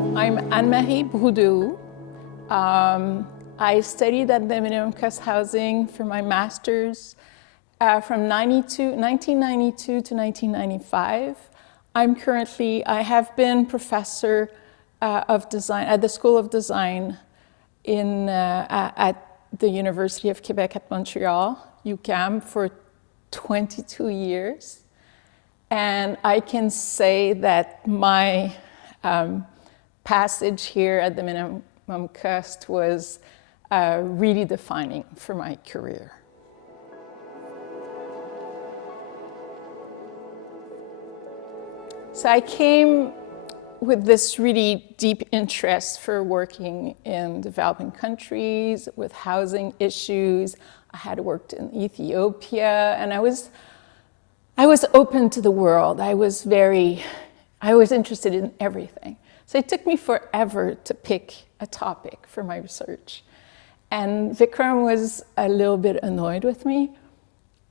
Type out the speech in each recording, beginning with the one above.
I'm Anne-Marie Broudehoux. I studied at the minimum cost housing for my master's from 1992 to 1995. I have been professor of design at the School of Design at the University of Quebec at Montreal, UQAM, for 22 years. And I can say that my passage here at the minimum cost was really defining for my career. So I came with this really deep interest for working in developing countries with housing issues. I had worked in Ethiopia, and I was open to the world. I was interested in everything. So it took me forever to pick a topic for my research. And Vikram was a little bit annoyed with me.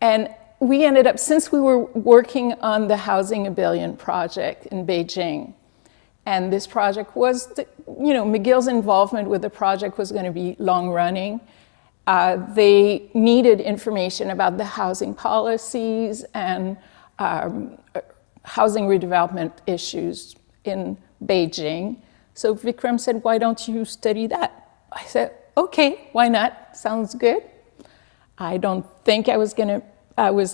And we ended up, since we were working on the Housing a Billion project in Beijing, and this project was, McGill's involvement with the project was going to be long running. They needed information about the housing policies and housing redevelopment issues in Beijing. So Vikram said, why don't you study that? I said, okay, why not? Sounds good. I don't think I was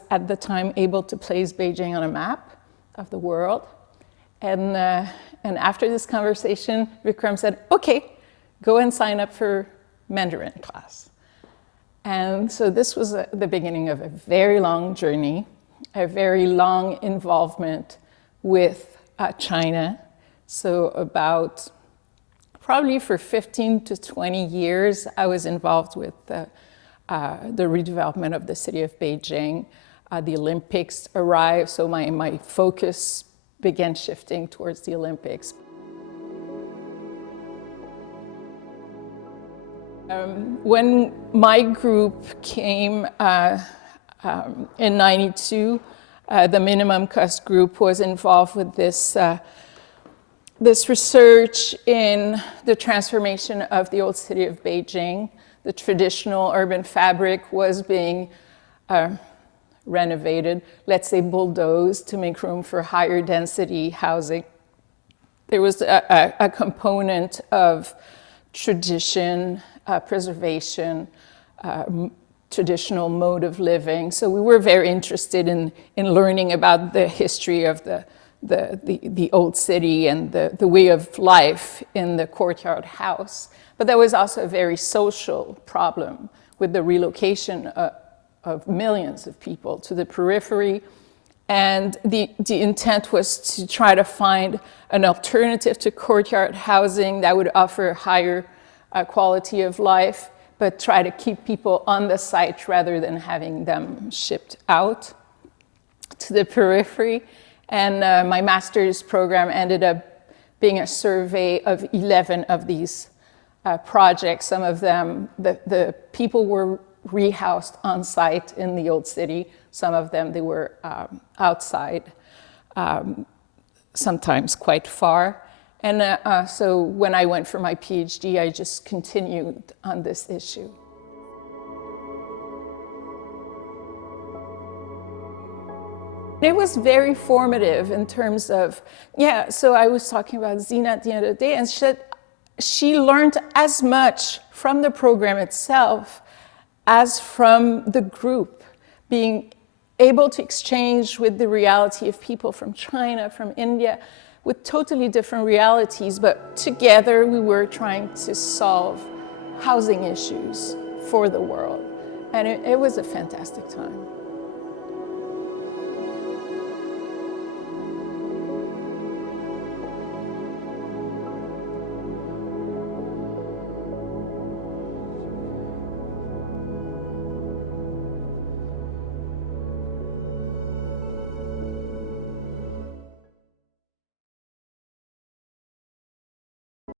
at the time able to place Beijing on a map of the world. And after this conversation, Vikram said, okay, go and sign up for Mandarin class. And so this was the beginning of a very long journey, a very long involvement with China. So about probably for 15 to 20 years, I was involved with the redevelopment of the city of Beijing. The Olympics arrived, so my focus began shifting towards the Olympics. When my group came in '92, the minimum cost group was involved with this research in the transformation of the old city of Beijing. The traditional urban fabric was being renovated, let's say bulldozed, to make room for higher density housing. There was a component of tradition, preservation, traditional mode of living. So we were very interested in learning about the history of the old city and the way of life in the courtyard house. But there was also a very social problem with the relocation of millions of people to the periphery. And the intent was to try to find an alternative to courtyard housing that would offer higher quality of life, but try to keep people on the site rather than having them shipped out to the periphery. And my master's program ended up being a survey of 11 of these projects. Some of them, the people were rehoused on site in the old city. Some of them, they were outside, sometimes quite far. And so when I went for my PhD, I just continued on this issue. It was very formative in terms of, so I was talking about Zina at the end of the day, and she learned as much from the program itself as from the group, being able to exchange with the reality of people from China, from India, with totally different realities, but together we were trying to solve housing issues for the world. And it was a fantastic time.